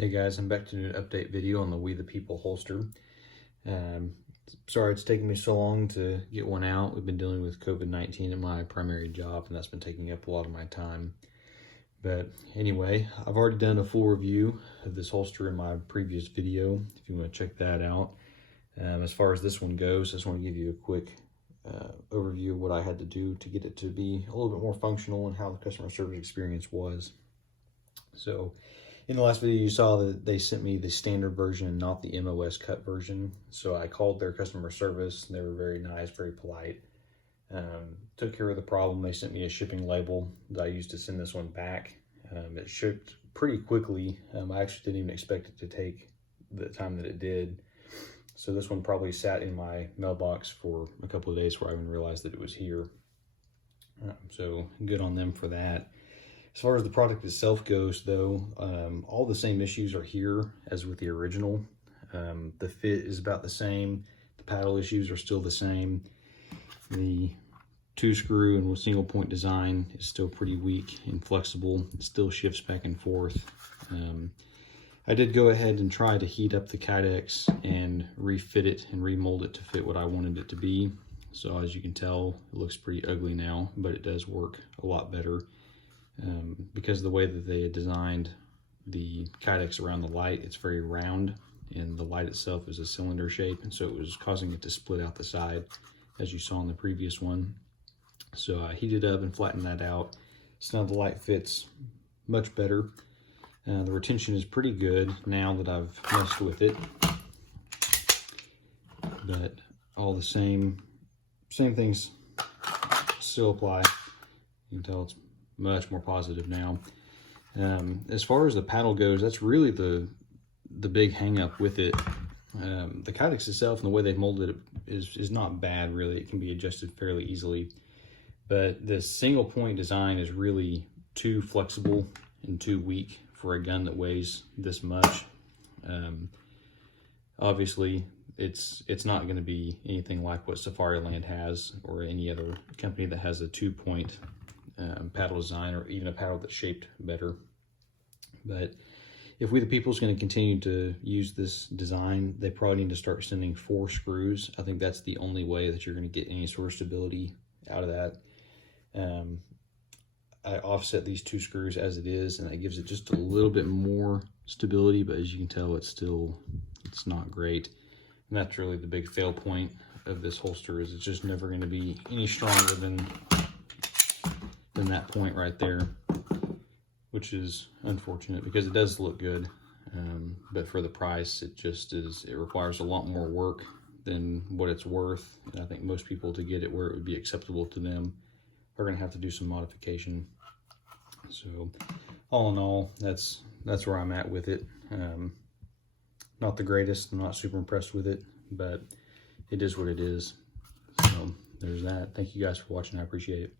Hey guys, I'm back to do an update video on the We the People holster. Sorry it's taking me so long to get one out. We've been dealing with COVID-19 at my primary job, and that's been taking up a lot of my time. But anyway, I've already done a full review of this holster in my previous video, if you want to check that out. As far as this one goes, I just want to give you a quick overview of what I had to do to get it to be a little bit more functional and how the customer service experience was. So, in the last video, you saw that they sent me the standard version and not the MOS cut version. So I called their customer service. They were very nice, very polite. Took care of the problem. They sent me a shipping label that I used to send this one back. It shipped pretty quickly. I actually didn't even expect it to take the time that it did. So this one probably sat in my mailbox for a couple of days before I even realized that it was here. So good on them for that. As far as the product itself goes, though, all the same issues are here as with the original. The fit is about the same. The paddle issues are still the same. The 2-screw and with single point design is still pretty weak and flexible. It still shifts back and forth. I did go ahead and try to heat up the Kydex and refit it and remold it to fit what I wanted it to be. So as you can tell, it looks pretty ugly now, but it does work a lot better. Because of the way that they had designed the Kydex around the light, it's very round, and the light itself is a cylinder shape, and so it was causing it to split out the side, as you saw in the previous one. So I heated up and flattened that out. So now the light fits much better. The retention is pretty good now that I've messed with it, but all the same things still apply. You can tell it's much more positive now. As far as the paddle goes, that's really the big hang up with it. The Kydex itself and the way they've molded it is not bad, really. It can be adjusted fairly easily, but the single point design is really too flexible and too weak for a gun that weighs this much. Obviously it's not going to be anything like what Safariland has or any other company that has a 2-point paddle design, or even a paddle that's shaped better. But if We the People is going to continue to use this design, they probably need to start sending 4 screws. I think that's the only way that you're going to get any sort of stability out of that. I offset these 2 screws as it is, and that gives it just a little bit more stability, but as you can tell, it's not great. And that's really the big fail point of this holster, is it's just never going to be any stronger than that point right there, which is unfortunate because it does look good, but for the price, it requires a lot more work than what it's worth. And I think most people, to get it where it would be acceptable to them, are going to have to do some modification. So all in all, that's where I'm at with it. Not the greatest. I'm not super impressed with it, but it is what it is. So there's that. Thank you guys for watching. I appreciate it.